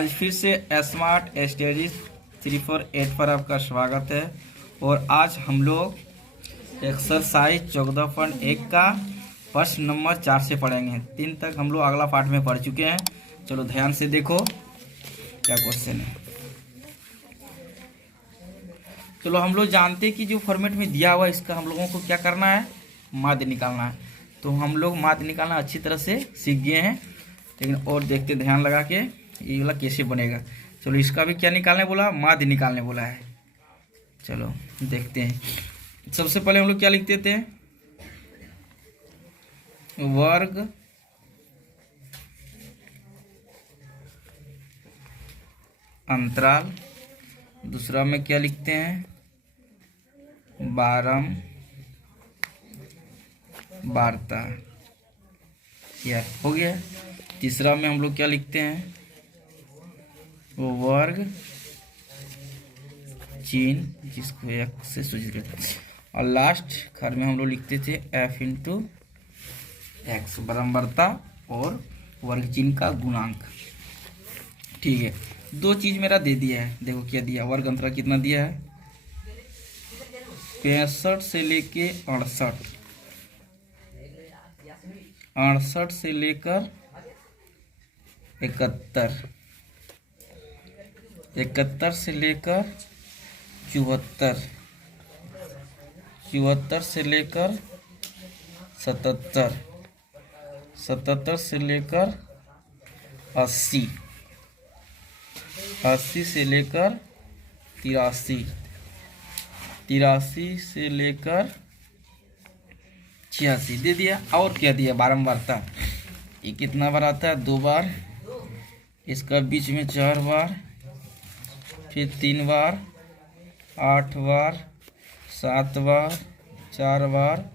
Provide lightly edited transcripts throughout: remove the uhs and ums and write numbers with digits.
आज फिर से स्मार्ट स्टडीज 348 पर आपका स्वागत है। और आज हम लोग एक्सरसाइज 14.1 का प्रश्न नंबर 4 से पढ़ेंगे। 3 तक हम लोग अगला पार्ट में पढ़ चुके हैं। चलो ध्यान से देखो क्या क्वेश्चन है। चलो हम लोग जानते हैं कि जो फॉर्मेट में दिया हुआ है इसका हम लोगों को क्या करना है, माध्य निकालना है। तो हम लोग माध्य निकालना अच्छी तरह से सीख गए हैं, लेकिन और देखते ध्यान लगा के ये वाला कैसे बनेगा। चलो इसका भी क्या निकालने बोला, माध्य निकालने बोला है। चलो देखते हैं। सबसे पहले हम लोग क्या लिखते थे, वर्ग अंतराल। दूसरा में क्या लिखते हैं, बारंबारता। यार हो गया। तीसरा में हम लोग क्या लिखते हैं, वो वर्ग चिन्ह जिसको एक से सूचित करते हैं। और लास्ट खर में हम लोग लिखते थे F इंटू एक्स, बारंबारता और वर्ग चिन्ह का गुणांक। ठीक है, 2 चीज मेरा दे दिया है। देखो क्या दिया, वर्ग अंतराल कितना दिया है, 65 से लेके 68, 68 से लेकर 71, 71 से लेकर 74, 74 से लेकर 77, 77 से लेकर 80, 80 से लेकर 83, 83 से लेकर 86 दे दिया। और क्या दिया, बारंबारता। ये कितना बार आता है, 2 बार, इसका बीच में 4 बार, फिर 3 बार, 8 बार, 7 बार, 4 बार,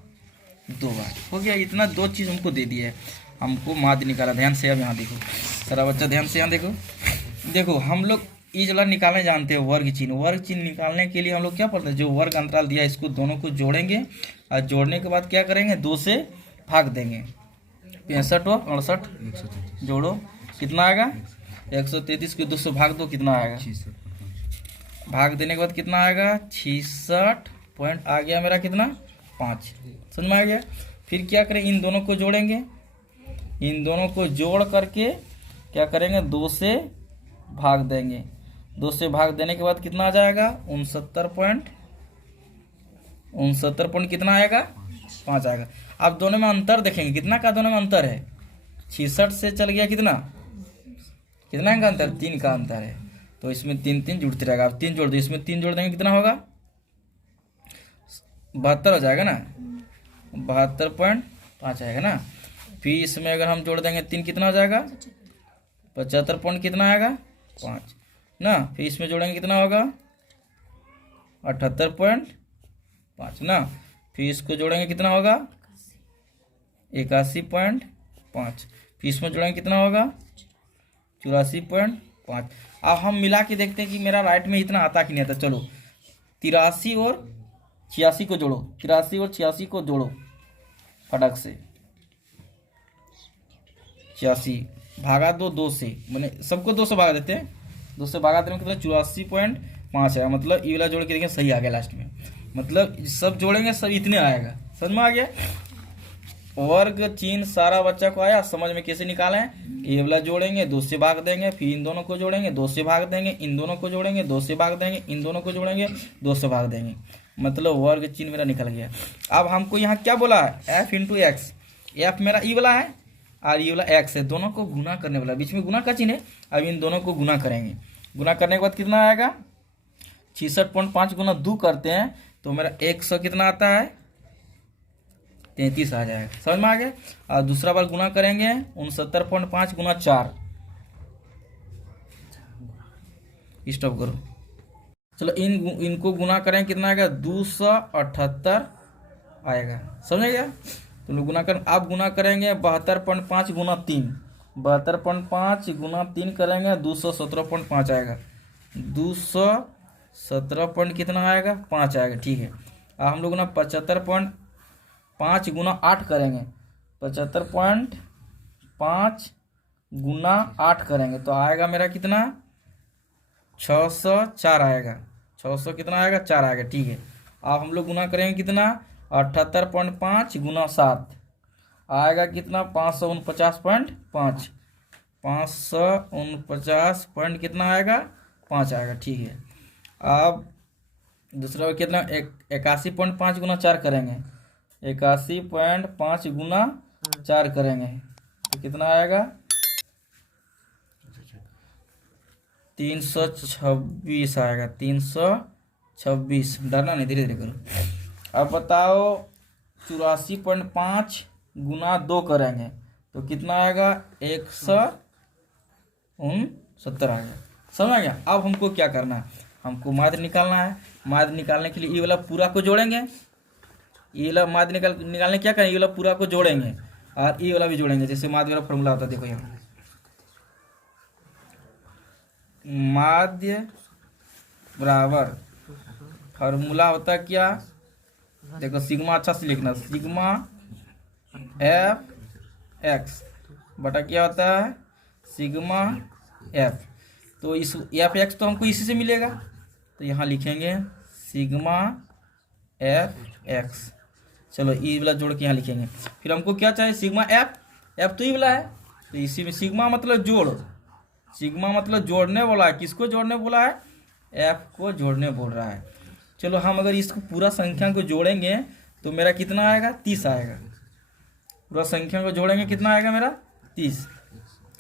2 बार। हो गया। इतना 2 चीज़ हमको दे दिया है, हमको माध्य निकाला। ध्यान से अब यहाँ देखो सारा बच्चा, ध्यान से यहाँ देखो। देखो हम लोग ये जला निकालने जानते हैं, वर्ग चिन्ह। वर्ग चिन्ह निकालने के लिए हम लोग क्या पढ़ते हैं, जो वर्ग अंतराल दिया इसको दोनों को जोड़ेंगे और जोड़ने के बाद क्या करेंगे, 2 से भाग देंगे। 65 और 68 जोड़ो, कितना आएगा, 133 को 2 से भाग दो, कितना आएगा, भाग देने के बाद कितना आएगा, 66 पॉइंट आ गया मेरा, कितना, 5। समझ में आ गया। फिर क्या करें, इन दोनों को जोड़ेंगे। इन दोनों को जोड़ करके क्या करेंगे, 2 से भाग देंगे। 2 से भाग देने के बाद कितना आ जाएगा, 69 पॉइंट कितना आएगा, 5 आएगा। अब दोनों में अंतर देखेंगे, कितना का दोनों में अंतर है, 66 से चल गया, कितना का अंतर, 3 का अंतर है। तो इसमें 3 3 जुड़ते रहेगा। अब 3 जोड़ दो, इसमें 3 जोड़ देंगे, कितना होगा, 72 हो जाएगा ना, 72.5 आएगा ना। फिर इसमें अगर हम जोड़ देंगे 3, कितना हो जाएगा, 75 पॉइंट कितना आएगा, 5 ना। फिर इसमें जोड़ेंगे, कितना होगा, 78.5 ना। फिर इसको जोड़ेंगे, कितना होगा, 81.5। फिर इसमें जोड़ेंगे, कितना होगा, 84.5। अब हम मिला के देखते हैं कि मेरा राइट में इतना आता कि नहीं आता। चलो 83 और 86 को जोड़ो, 83 और 86 को जोड़ो फटक से। 86 भागा दो 2 से, मैंने सबको 2 से भागा देते हैं। 2 से भागा देने मतलब 84.5 है। मतलब ये वाला जोड़ के देखें, सही आ गया लास्ट में। मतलब सब जोड़ेंगे सब इतने आएगा। समझ में आ गया। वर्ग चिन्ह सारा बच्चा को आया, समझ में कैसे निकालें। ये वाला जोड़ेंगे, 2 से भाग देंगे, फिर इन दोनों को जोड़ेंगे, 2 से भाग देंगे, इन दोनों को जोड़ेंगे, 2 से भाग देंगे, इन दोनों को जोड़ेंगे, 2 से भाग देंगे। मतलब वर्ग चिन्ह मेरा निकल गया। अब हमको यहाँ क्या बोला है, F इंटू एक्स। F मेरा ई वाला है और ये वाला एक्स है, दोनों को गुना करने वाला, बीच में गुना का चिन्ह है। अब इन दोनों को गुना करेंगे। गुना करने के बाद कितना आएगा, 66.5 गुना 2 करते हैं तो मेरा 100 कितना आता है, 33 आ जाएगा। समझ में आ गया। और दूसरा बार गुना करेंगे, 69.5 गुना 4, स्टॉप करो। चलो इनको गुना करें, कितना आएगा, 278 आएगा। समझ गया। तो गुना कर, आप गुना करेंगे 72.5 गुना 3, 72.5 गुना 3 करेंगे, 217.5 आएगा। 217 पॉइंट कितना आएगा, 5 आएगा। ठीक है। अब हम लोग ना 75.5 गुना 8 करेंगे, 75.5 गुना 8 करेंगे तो आएगा मेरा कितना, 604 आएगा। 600 कितना आएगा, 4 आएगा। ठीक है, अब हम लोग गुना करेंगे कितना, 78.5 गुना 7 आएगा कितना, 549.5। 549 पॉइंट कितना आएगा, 5 आएगा। ठीक है, अब दूसरा कितना, 81.5 गुना 4 करेंगे, 81.5 गुना 4 करेंगे तो कितना आएगा, 326 आएगा। 326, डरना नहीं, धीरे धीरे करो। अब बताओ 84.5 गुना 2 करेंगे तो कितना आएगा, 169 आएगा। समझ आ गया। अब हमको क्या करना है, हमको माध्य निकालना है। माध्य निकालने के लिए ये वाला पूरा को जोड़ेंगे, ये वाला माध्य निकालने क्या करेंगे, ये वाला पूरा को जोड़ेंगे और ये वाला भी जोड़ेंगे। जैसे माध्य वाला फॉर्मूला होता है, देखो यहाँ माध्य बराबर फार्मूला होता है क्या, देखो सिग्मा अच्छा से लिखना, सिग्मा एफ एक्स बटा क्या होता है, सिग्मा एफ। तो इस एफ एक्स तो हमको इसी से मिलेगा, तो यहाँ लिखेंगे सिग्मा एफ एक्स। चलो ई वाला जोड़ के यहाँ लिखेंगे। फिर हमको क्या चाहिए, सिग्मा एफ, एफ तो ई वाला है, तो इसी में सिग्मा मतलब जोड़, सिग्मा मतलब जोड़ने वाला है। किसको जोड़ने बोला है, एफ को जोड़ने बोल रहा है। चलो हम अगर इसको पूरा संख्या को जोड़ेंगे तो मेरा कितना आएगा, 30 आएगा। पूरा संख्या को जोड़ेंगे कितना आएगा मेरा, 30।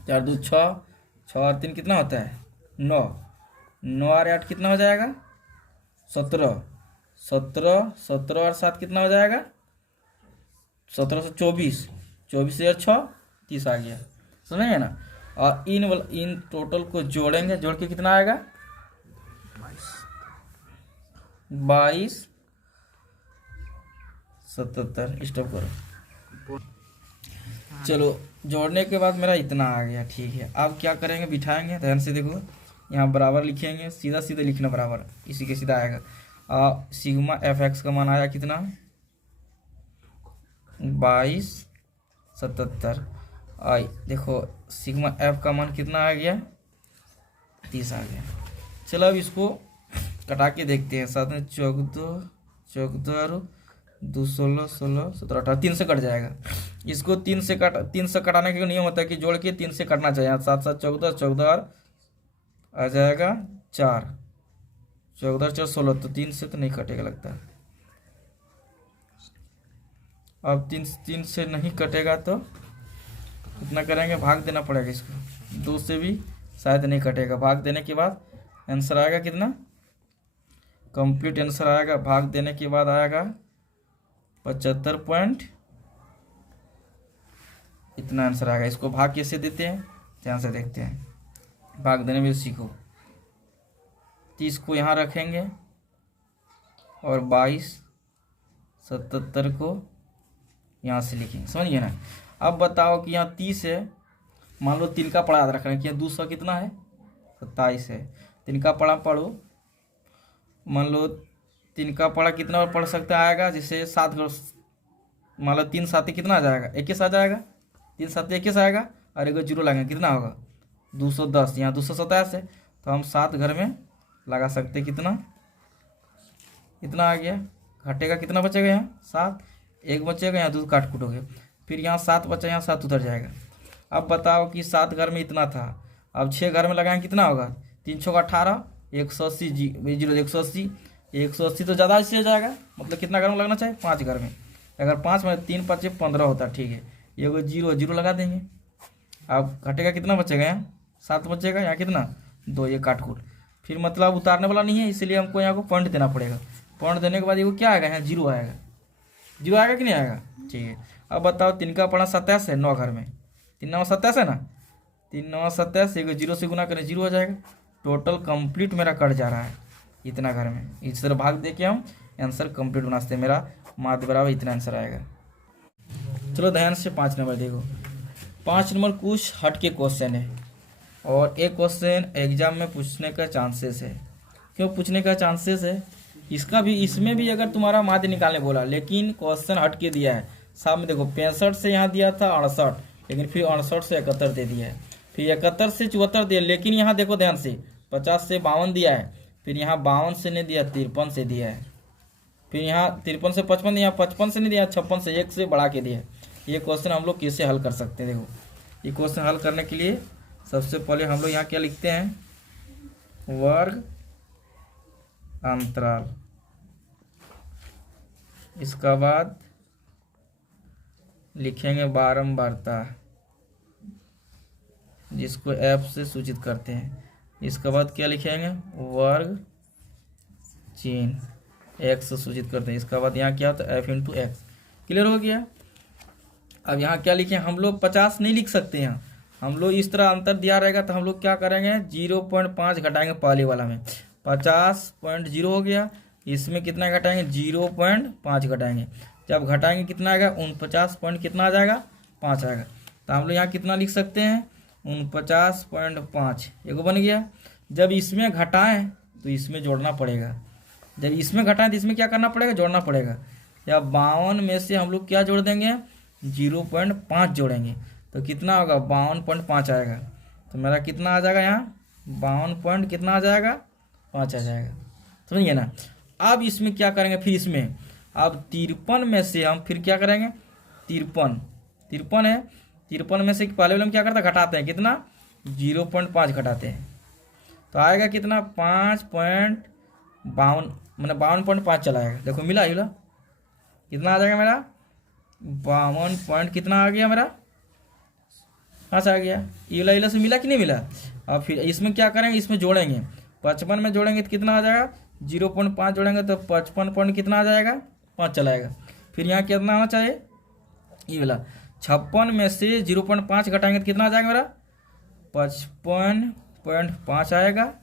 4 2 6, 6 और 3 कितना होता है, 9। 9 और 8 कितना हो जाएगा, 17। 17 17 और 7 कितना हो जाएगा, 17 से 24, 24 से 6 30 आ गया। समझेंगे ना। और इन टोटल को जोड़ेंगे, जोड़ के कितना आएगा, 22 77। स्टॉप करो। चलो जोड़ने के बाद मेरा इतना आ गया। ठीक है, अब क्या करेंगे, बिठाएंगे, ध्यान से देखो, यहाँ बराबर लिखेंगे, सीधा सीधा लिखना बराबर, इसी के सीधा आएगा। सिग्मा एफ एक्स का मान आया कितना, 2277। देखो सिग्मा एफ का मान कितना आ गया, 30 आ गया। चलो अब इसको कटा के देखते हैं। साथ में 14 और 2 16 16 17 18, 3 से कट जाएगा। इसको 3 से कटाने का नियम होता है कि जोड़ के 3 से कटना चाहिए। 7 7 14, 14 और आ जाएगा 4, 14 4 16, तो 3 से तो नहीं कटेगा लगता है। अब 3 से नहीं कटेगा तो कितना करेंगे, भाग देना पड़ेगा इसको। 2 से भी शायद नहीं कटेगा। भाग देने के बाद आंसर आएगा कितना, कंप्लीट आंसर आएगा। भाग देने के बाद आएगा 75 पॉइंट इतना आंसर आएगा। इसको भाग कैसे देते हैं, ध्यान से देखते हैं, भाग देने में सीखो। 30 को यहाँ रखेंगे और 22 77 को यहाँ से लिखेंगे। समझिए ना। अब बताओ कि यहाँ 30 है, मान लो 3 का पढ़ा याद रखना कि 200 कितना है, 27 है। 3 का पढ़ा पढ़ो, मान लो 3 का पढ़ा कितना और पढ़ सकता आएगा, जैसे 7, मान लो 3 7 कितना आ जाएगा, 21 आ जाएगा। 3 7 21 आएगा और एक 0 लगाएंगे, कितना होगा, 210। यहाँ 227 है तो हम 7 घर में लगा सकते, कितना आ गया, घटेगा कितना बचेगा, यहाँ 7, 1 बचेगा, यहाँ 2 काट कूट हो गया। फिर यहाँ 7 बचा, यहाँ 7 उतर जाएगा। अब बताओ कि 7 घर में इतना था, अब 6 घर में लगाएंगे कितना होगा, 3 6 18, 180 0 180, 180 तो ज़्यादा इससे हो जाएगा, मतलब कितना घर में लगना चाहिए, 5 घर में। अगर 5 में 3 5 15 होता, ठीक है, ये 0 लगा देंगे। अब घटेगा कितना बचेगा, यहाँ 7 बचेगा, यहाँ कितना 2, ये काट कूट। फिर मतलब उतारने वाला नहीं है, इसलिए हमको यहाँ को पॉइंट देना पड़ेगा। पॉइंट देने के बाद ये क्या आएगा, यहाँ 0 आएगा। 0 आएगा कि नहीं आएगा, ठीक है। अब बताओ 3 का पढ़ा 27 है, 9 घर में, 3 9 27 है ना, 3 9 27, एक 0 से गुना करें 0 हो जाएगा। टोटल कंप्लीट मेरा कट जा रहा है इतना घर में। इस तरह भाग दे के हम आंसर कंप्लीट बना सकते हैं। मेरा माध्य बराबर इतना आंसर आएगा। चलो ध्यान से 5 नंबर देखो। 5 नंबर कुछ हट के क्वेश्चन है और एक क्वेश्चन एग्जाम में पूछने का चांसेस है। क्यों पूछने का चांसेस है, इसमें भी अगर तुम्हारा माध्य निकालने बोला, लेकिन क्वेश्चन हट के दिया है। सामने देखो 65 से यहाँ दिया था 68, लेकिन फिर 68 से 71 दे दिया है। फिर 71 से 74 दिया, लेकिन यहाँ देखो ध्यान से 50 से 52 दिया है, फिर यहाँ 52 से नहीं दिया, 53 से दिया है, फिर यहाँ 53 से 55 दिया, 55 से नहीं दिया, 56 से 1 से बढ़ा के दिया है। ये क्वेश्चन हम लोग कैसे हल कर सकते हैं? देखो, ये क्वेश्चन हल करने के लिए सबसे पहले हम लोग यहाँ क्या लिखते हैं, वर्ग अंतराल, इसका बाद लिखेंगे बारंबारता, जिसको एफ से सूचित करते हैं। इसके बाद क्या लिखेंगे, वर्ग चिन्ह एक्स से सूचित करते हैं। इसके बाद यहाँ क्या होता है, एफ इंटू एक्स। क्लियर हो गया? अब यहाँ क्या लिखें, हम लोग 50 नहीं लिख सकते हैं, हम लोग इस तरह अंतर दिया रहेगा तो हम लोग क्या करेंगे, 0.5 घटाएंगे पहले वाला में, 50.0 हो गया, इसमें कितना घटाएंगे, 0.5 घटाएंगे। जब घटाएंगे कितना आएगा, 49 पॉइंट कितना आ जाएगा, 5 आएगा। तो हम लोग यहाँ कितना लिख सकते हैं, 49.5 एगो बन गया। जब इसमें घटाएं तो इसमें जोड़ना पड़ेगा, जब इसमें घटाएं तो इसमें क्या करना पड़ेगा, जोड़ना पड़ेगा। या 52 में से हम लोग क्या जोड़ देंगे, 0.5 जोड़ेंगे तो कितना होगा, 52.5 आएगा। तो मेरा कितना आ जाएगा यहाँ, 52 पॉइंट कितना आ जाएगा, 5 आ जाएगा। समझिए ना? अब इसमें क्या करेंगे, फिर इसमें अब 53 में से हम फिर क्या करेंगे, 53 है, 53 में से पहले वाले हम क्या करते हैं, घटाते हैं, कितना, 0.5 घटाते हैं तो आएगा कितना, 5.52, मैंने 52.5 चला आएगा। देखो मिला ही, कितना आ जाएगा मेरा, 52 पॉइंट कितना आ गया मेरा, 5 आ गया। इला से मिला कि नहीं मिला? अब फिर इसमें क्या करेंगे, इसमें जोड़ेंगे, 55 में जोड़ेंगे तो कितना आ जाएगा, 0.5 जोड़ेंगे तो 55 पॉइंट कितना आ जाएगा, 5 चला आएगा। फिर यहाँ कितना आना चाहिए, ये वाला 56 में से 0.5 घटाएंगे तो कितना आ जाएगा मेरा, 55.5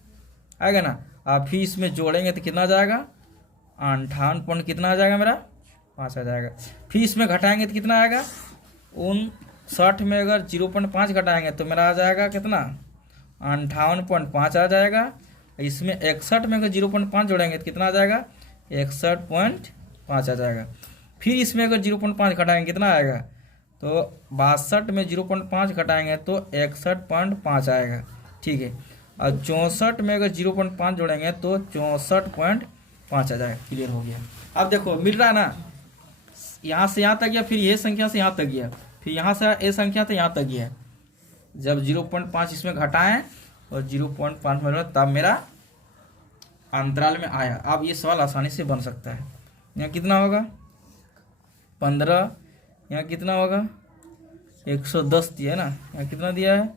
आएगा ना। अब फिर इसमें जोड़ेंगे तो कितना आ जाएगा, 58 पॉइंट कितना आ जाएगा मेरा, 5 आ जाएगा। फिर इसमें घटाएंगे तो कितना आएगा, 59 में अगर 0.5 घटाएंगे तो मेरा आ जाएगा कितना, 58.5 आ जाएगा। इसमें 61 में अगर 0.5 जोड़ेंगे तो कितना आ जाएगा, 61.5 आ जाएगा। फिर इसमें अगर 0.5 घटाएंगे कितना आएगा, तो 62 में 0.5 घटाएंगे तो 61.5 आएगा। ठीक है, और 64 में अगर 0.5 जोड़ेंगे तो 64.5 आ जाएगा। क्लियर हो गया? अब देखो मिल रहा है ना, यहाँ से यहाँ तक गया, फिर ये संख्या से यहाँ तक गया, फिर यहाँ से ये संख्या तो यहाँ तक गया। जब 0.5 इसमें घटाएं और 0.5 में, तब मेरा अंतराल में आया। अब ये सवाल आसानी से बन सकता है। यहाँ कितना होगा, 15, यहाँ कितना होगा, 110 दिया है ना, यहाँ कितना दिया है,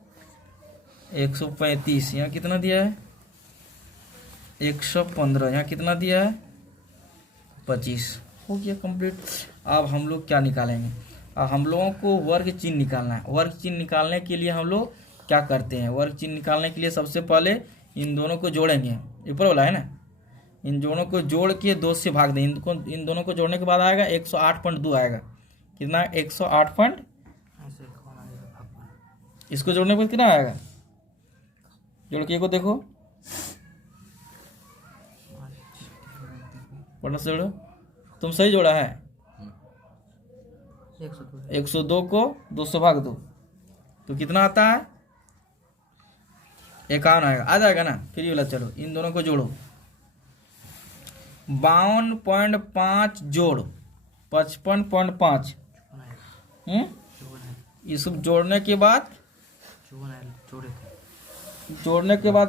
135, यहाँ कितना दिया है, 115, यहाँ कितना दिया है, 25। हो गया कंप्लीट। अब हम लोग क्या निकालेंगे, अब हम लोगों को वर्ग चिन्ह निकालना है। वर्ग चिन्ह निकालने के लिए हम लोग क्या करते हैं, वर्ग चिन्ह निकालने के लिए सबसे पहले इन दोनों को जोड़ेंगे, ऊपर वाला है ना, इन दोनों को जोड़ के 2 से भाग दें। इन दोनों को जोड़ने के बाद आएगा 108.2 आएगा। कितना, 108 इसको जोड़ने पर कितना आएगा, जोड़ के को देखो, बड़ा से जोड़ो, तुम सही जोड़ा है। 102 को 2 से भाग दो तो कितना आता है, 51 आएगा, आ जाएगा ना। फिर ये वाला चलो इन दोनों को जोड़ो, 52.5 जोड़ 55.5, ये सब जोड़ने के बाद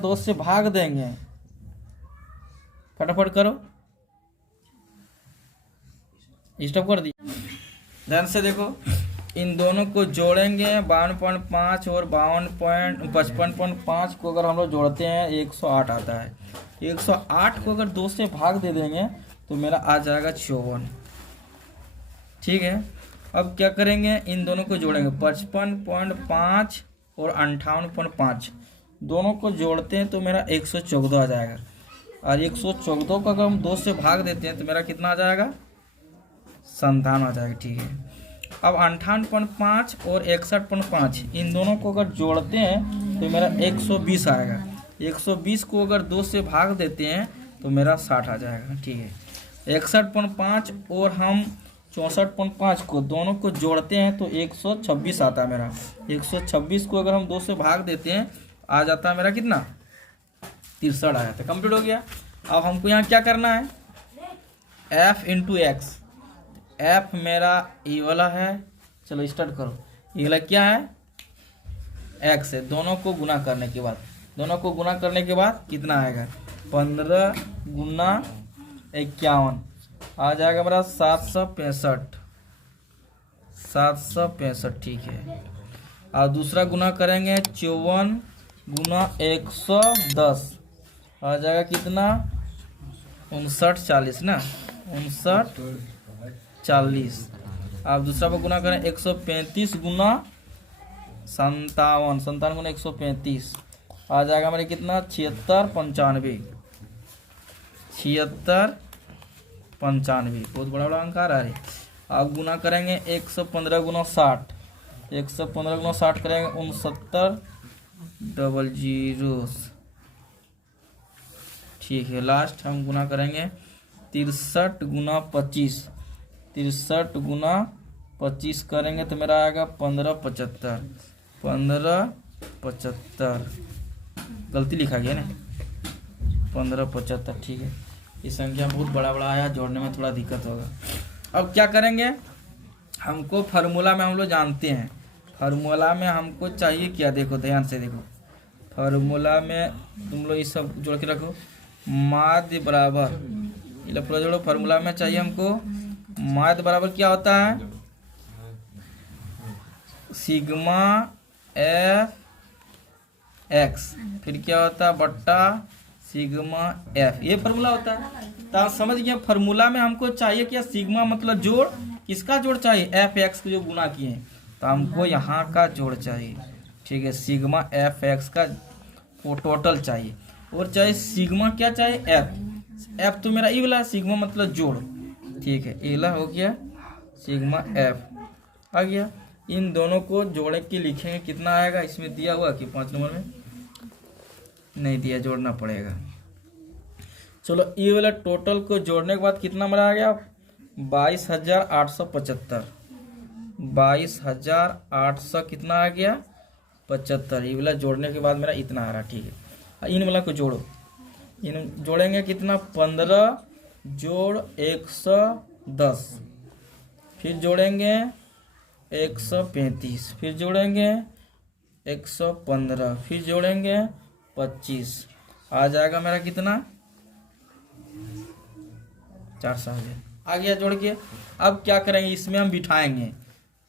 2 से भाग देंगे। फटाफट करो, स्टॉप कर दी। ध्यान से देखो, इन दोनों को जोड़ेंगे, 52.5 और 55.5 को अगर हम लोग जोड़ते हैं 108 आता है। 108 को अगर 2 से भाग दे देंगे तो मेरा आ जाएगा 54। ठीक है, अब क्या करेंगे, इन दोनों को जोड़ेंगे, 55.5 और 58.5 दोनों को जोड़ते हैं तो मेरा 114 आ जाएगा। और 114 को अगर हम 2 से भाग देते हैं तो मेरा कितना आ जाएगा, 57 आ जाएगा। ठीक है, अब 58.5 और 61.5 इन दोनों को अगर जोड़ते हैं तो मेरा 120 आएगा। 120 को अगर 2 से भाग देते हैं तो मेरा 60 आ जाएगा। ठीक है, 61.5 और हम 64.5 को दोनों को जोड़ते हैं तो 126 आता है मेरा। 126 को अगर हम 2 से भाग देते हैं आ जाता है मेरा कितना, 63 आया था। कंप्लीट हो गया। अब हमको यहाँ क्या करना है, f इंटू एक्स। एफ मेरा ये वाला है, चलो स्टार्ट करो। ये वाला क्या है, x है। दोनों को गुना करने के बाद, दोनों को गुना करने के बाद कितना आएगा, 15 गुना 51 आ जाएगा मेरा 765। 765 ठीक है। और दूसरा गुना करेंगे 54 गुना 110 आ जाएगा कितना, 5940 ना, 5940। आप दूसरा पर गुना करें 135 गुना 57, 57 गुना 135 आ जाएगा मेरे कितना, 7695। 7695 बहुत बड़ा बड़ा अंक आ रहा है। अब गुना करेंगे 115 गुना 60, 115 गुना 60 करेंगे 6900। ठीक है। लास्ट हम गुना करेंगे 63 गुना 25, 63 गुना 25 करेंगे तो मेरा आएगा 1575। 1575 गलती लिखा गया ना, 1575 ठीक है। ये संख्या बहुत बड़ा बड़ा आया, जोड़ने में थोड़ा दिक्कत होगा। अब क्या करेंगे, हमको फार्मूला में हम लोग जानते हैं, फार्मूला में हमको चाहिए क्या, देखो ध्यान से देखो। फार्मूला में तुम लोग ये सब जोड़ के रखो, माध्य बराबर, ये पूरा जोड़ो। फार्मूला में चाहिए हमको माध्य बराबर क्या होता है, सिग्मा एफ एक्स, फिर क्या होता है बट्टा सिग्मा एफ, ये फार्मूला होता है। तो आप समझ गए, फार्मूला में हमको चाहिए क्या, सिग्मा मतलब जोड़, किसका जोड़ चाहिए, एफ एक्स को जो गुना किए हैं, तो हमको यहाँ का जोड़ चाहिए। ठीक है, सिग्मा एफ एक्स का वो टोटल चाहिए, और चाहिए सिग्मा क्या चाहिए, एफ। एफ तो मेरा ई वाला, सिग्मा मतलब जोड़। ठीक है, ये हो गया सिग्मा एफ आ गया। इन दोनों को जोड़ के लिखेंगे, कितना आएगा, इसमें दिया हुआ कि 5 नंबर में नहीं दिया, जोड़ना पड़ेगा। चलो ये वाला टोटल को जोड़ने के बाद कितना मेरा आ गया, 22,875। 22,800 कितना आ गया, 75। ये वाला जोड़ने के बाद मेरा इतना आ रहा। ठीक है, इन वाला को जोड़ो, इन जोड़ेंगे कितना, 15 जोड़ 110, फिर जोड़ेंगे 135, फिर जोड़ेंगे 115, फिर जोड़ेंगे 25 आ जाएगा मेरा कितना, 400 आ गया जोड़ के। अब क्या करेंगे, इसमें हम बिठाएंगे।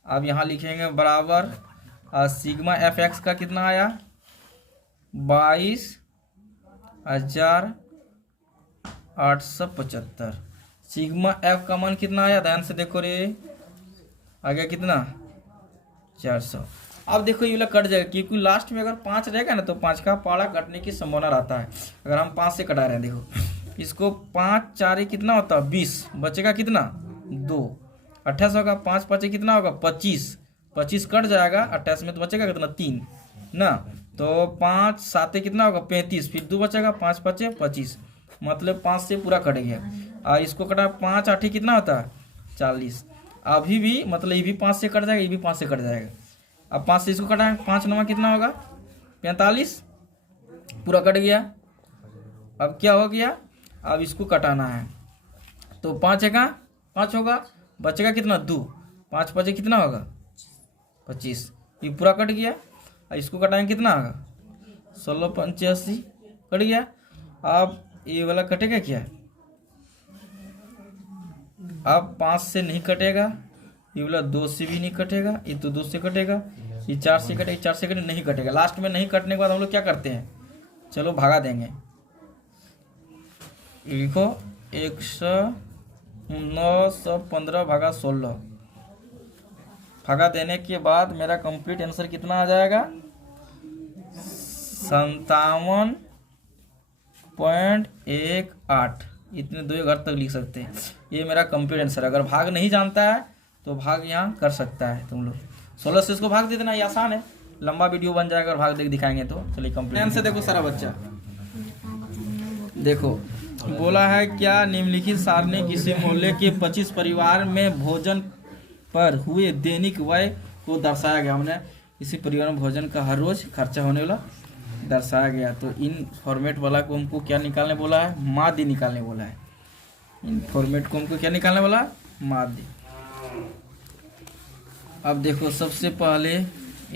अब यहाँ लिखेंगे बराबर सिग्मा एफ एक्स का कितना आया, 22,875। सिग्मा एफ का मान कितना आया, ध्यान से देखो रे, आ गया कितना, 400। अब देखो ये वाला कट जाएगा, क्योंकि लास्ट में अगर 5 रहेगा ना तो 5 का पारा कटने की संभावना रहता है। अगर हम 5 से कटा रहे हैं, देखो इसको 5 4 कितना होता है, 20, बचेगा कितना, 2। 28 होगा, 5 5 कितना होगा, 25। 25 कट जाएगा 28 में तो बचेगा कितना, 3 ना, तो 5 7 कितना होगा, 35, फिर 2 बचेगा, 5 5 25, मतलब 5 से पूरा कट गया। और इसको कटा 5 8 कितना होता है, 40। अभी भी मतलब ये भी 5 से कट जाएगा, ये भी 5 से कट जाएगा। अब 5 से इसको कटाएंगे, 5 9 कितना होगा, 45, पूरा कट गया। अब क्या हो गया, अब इसको कटाना है, तो 5 है कहाँ, 5 होगा, बचेगा कितना, 2। 5 5 कितना होगा, 25, ये पूरा कट गया। अब इसको कटाएंगे कितना होगा, 16 85 कट गया। अब ये वाला कटेगा क्या, अब 5 से नहीं कटेगा, ये वाला 2 से भी नहीं कटेगा, ये तो 2 से कटेगा, ये 4 से कटेगा, 4 से नहीं कटेगा। लास्ट में नहीं कटने के बाद हम लोग क्या करते हैं, चलो भागा देंगे। लिखो 915 भागा 16, भागा देने के बाद मेरा कंप्लीट आंसर कितना आ जाएगा, 57.18। इतने 2 घर तक लिख सकते हैं, ये मेरा कंप्लीट आंसर। अगर भाग नहीं जानता है तो भाग यहाँ कर सकता है तुम लोग, 16 से इसको भाग दे देना, ये आसान है। लंबा वीडियो बन जाएगा और भाग देख दिखाएंगे तो। चलिए कंप्लीट से देखो सारा बच्चा, देखो बोला है क्या निम्नलिखित सारणी किसी मोहल्ले के 25 परिवार में भोजन पर हुए दैनिक व्यय को दर्शाया गया। हमने इसी परिवार में भोजन का हर रोज खर्चा होने वाला दर्शाया गया। तो इन फॉर्मेट वाला को हमको क्या निकालने बोला है? माध्य निकालने बोला है। इन फॉर्मेट को हमको क्या निकालने बोला? माध्य। अब देखो सबसे पहले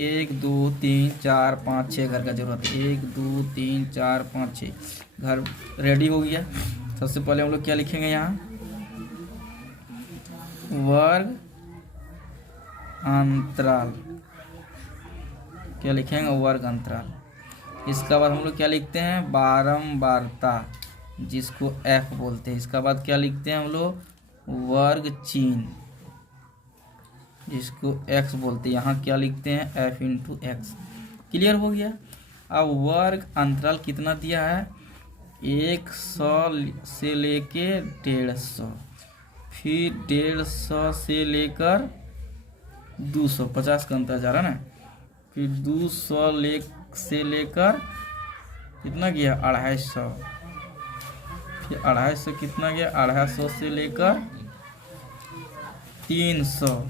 1 2 3 4 5 6 घर का जरूरत है। 1 2 3 4 5 6 घर रेडी हो गया। सबसे पहले हम लोग क्या लिखेंगे यहाँ? वर्ग अंतराल। क्या लिखेंगे? वर्ग अंतराल। इसका बाद हम लोग क्या लिखते हैं? बारंबारता, जिसको F बोलते हैं। इसका बाद क्या लिखते हैं हम लोग? वर्ग चिन्ह, जिसको X बोलते हैं। यहाँ क्या लिखते हैं? F into x. क्लियर हो गया। अब वर्ग अंतराल कितना दिया है? 100 से लेके 150, फिर 150 से लेकर 200, 50 का अंतर जा रहा है ना। फिर 200 से लेकर कितना गया? 250। फिर 250 कितना गया? 250 से लेकर 300,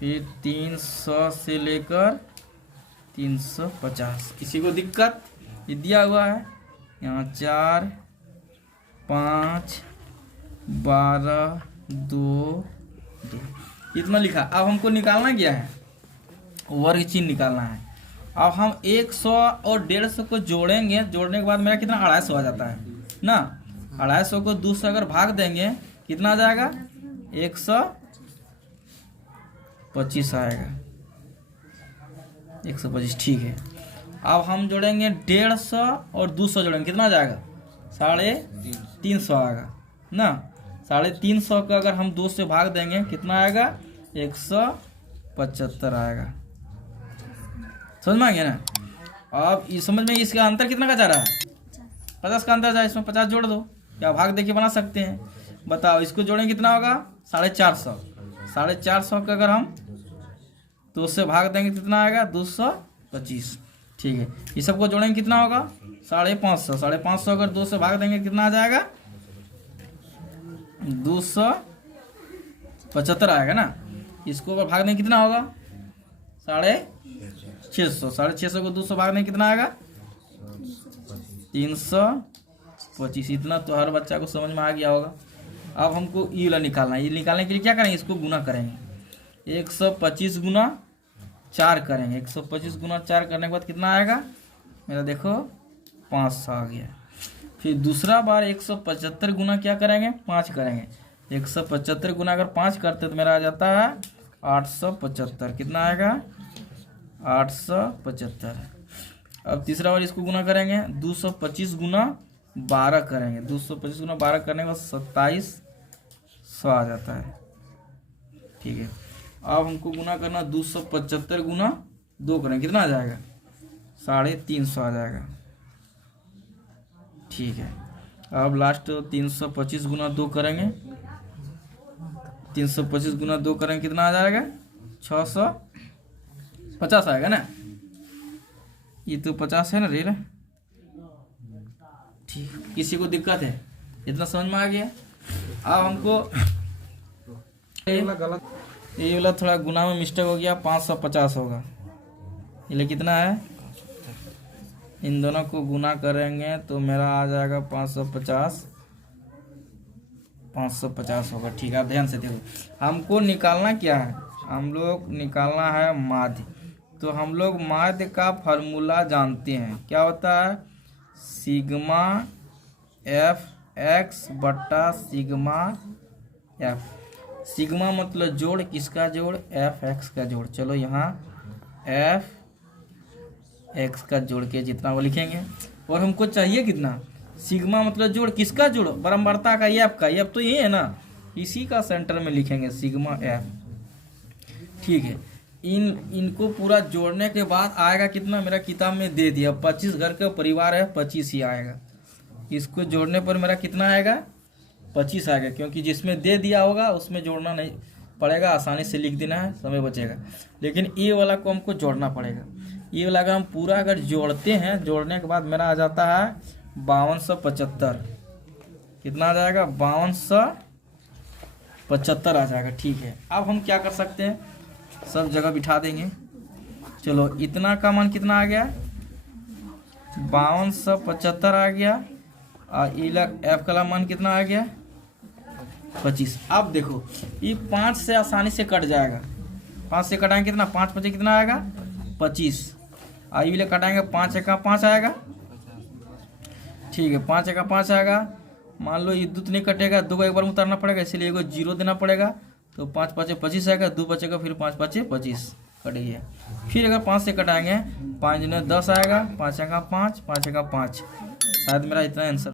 फिर 300 से लेकर 350। किसी को दिक्कत? ये दिया हुआ है यहाँ 4 5 12 2 2 इतना लिखा। अब हमको निकालना क्या है? वर्ग चिन्ह निकालना है। अब हम 100 और 150 को जोड़ेंगे। जोड़ने के बाद मेरा कितना? 250 आ जाता है ना। 250 को 2 से अगर भाग देंगे कितना आ जाएगा? 125 आएगा। 125 ठीक है। अब हम जोड़ेंगे 150 और 200 जोड़ेंगे, कितना आ जाएगा? 350 आएगा ना। 350 का अगर हम 2 से भाग देंगे कितना आएगा? 175 आएगा। समझ में आ गया ना। अब इस समझ में इसका अंतर कितना का जा रहा है? 50 का अंतर जा। इसमें 50 जोड़ दो या भाग देखिए बना सकते हैं। बताओ इसको जोड़ेंगे कितना होगा? 450। 450 का अगर हम 2 से भाग देंगे कितना आएगा? 225। ठीक है। इस सबको जोड़ेंगे कितना होगा? 550। 550 अगर 2 से भाग देंगे कितना आ जाएगा? 275 आएगा ना। इसको अगर भाग देंगे कितना होगा? 650। 650 को 200 भाग देंगे कितना आएगा? 325। इतना तो हर बच्चा को समझ में आ गया होगा। अब हमको ई वाला निकालना है। ये निकालने के लिए क्या करेंगे? इसको गुना करेंगे। 125 गुना 4 करेंगे। 125 गुना 4 करने के बाद कितना आएगा? मेरा देखो 500 आ गया। फिर दूसरा बार 175 गुना क्या करेंगे? 5 करेंगे। 175 गुना अगर 5 करते तो मेरा आ जाता है 875। कितना आएगा? 875। अब तीसरा बार इसको गुना करेंगे। 225 गुना 12 करेंगे। 225 गुना 12 करने के बाद 2700 आ जाता है। ठीक है। अब हमको गुना करना 275 गुना 2 करेंगे, कितना आ जाएगा? 350 आ जाएगा। ठीक है। अब लास्ट 325 गुना 2 करेंगे। 325 गुना 2 करेंगे कितना आ जाएगा? 650 आएगा ना। ये तो 50 है ना रेल। ठीक। किसी को दिक्कत है? इतना समझ में आ गया। अब हमको ये वाला थोड़ा गुना में मिस्टेक हो गया। 550 होगा। ये कितना है? इन दोनों को गुना करेंगे तो मेरा आ जाएगा 550। 550 होगा। ठीक है। आप ध्यान से देखो। हमको निकालना क्या है? हम लोग निकालना है माध्य। तो हम लोग माध्य का फार्मूला जानते हैं। क्या होता है? सिग्मा एफ एक्स बट्टा सिग्मा एफ। सिग्मा मतलब जोड़, किसका जोड़? एफ एक्स का जोड़। चलो यहाँ एफ एक्स का जोड़ के जितना वो लिखेंगे। और हमको चाहिए कितना? सिग्मा मतलब जोड़, किसका जोड़? बारंबारता का, एफ का। एफ तो ये है ना, इसी का सेंटर में लिखेंगे सिग्मा एफ। ठीक है। इनको पूरा जोड़ने के बाद आएगा कितना? मेरा किताब में दे दिया 25 घर का परिवार है, 25 ही आएगा। इसको जोड़ने पर मेरा कितना आएगा? 25 आएगा। क्योंकि जिसमें दे दिया होगा उसमें जोड़ना नहीं पड़ेगा, आसानी से लिख देना है, समय बचेगा। लेकिन ये वाला को हमको जोड़ना पड़ेगा। ये वाला अगर हम पूरा अगर जोड़ते हैं, जोड़ने के बाद मेरा आ जाता है 5275। कितना आ जाएगा 5275 आ जाएगा। ठीक है, अब हम क्या कर सकते हैं, सब जगह बिठा देंगे। चलो इतना का मान कितना आ गया 5275 आ गया, और एफ का मान कितना आ गया 25। अब देखो ये 5 से आसानी से कट जाएगा, 5 से कटाएंगे कितना 5 5 कितना आएगा 25, और ये कटाएंगे 5 1 5 आएगा। ठीक है 5 1 5 आएगा। मान लो ये 2 तो नहीं कटेगा, 2 को एक बार में उतारना पड़ेगा, इसलिए एगो 0 देना पड़ेगा, तो 5 5 25 आएगा, 2 बचेगा, फिर 5 5 25 कट गया। फिर अगर 5 से कटाएंगे 5 9 10 आएगा, 5 1 5 5 1 5। शायद मेरा इतना आंसर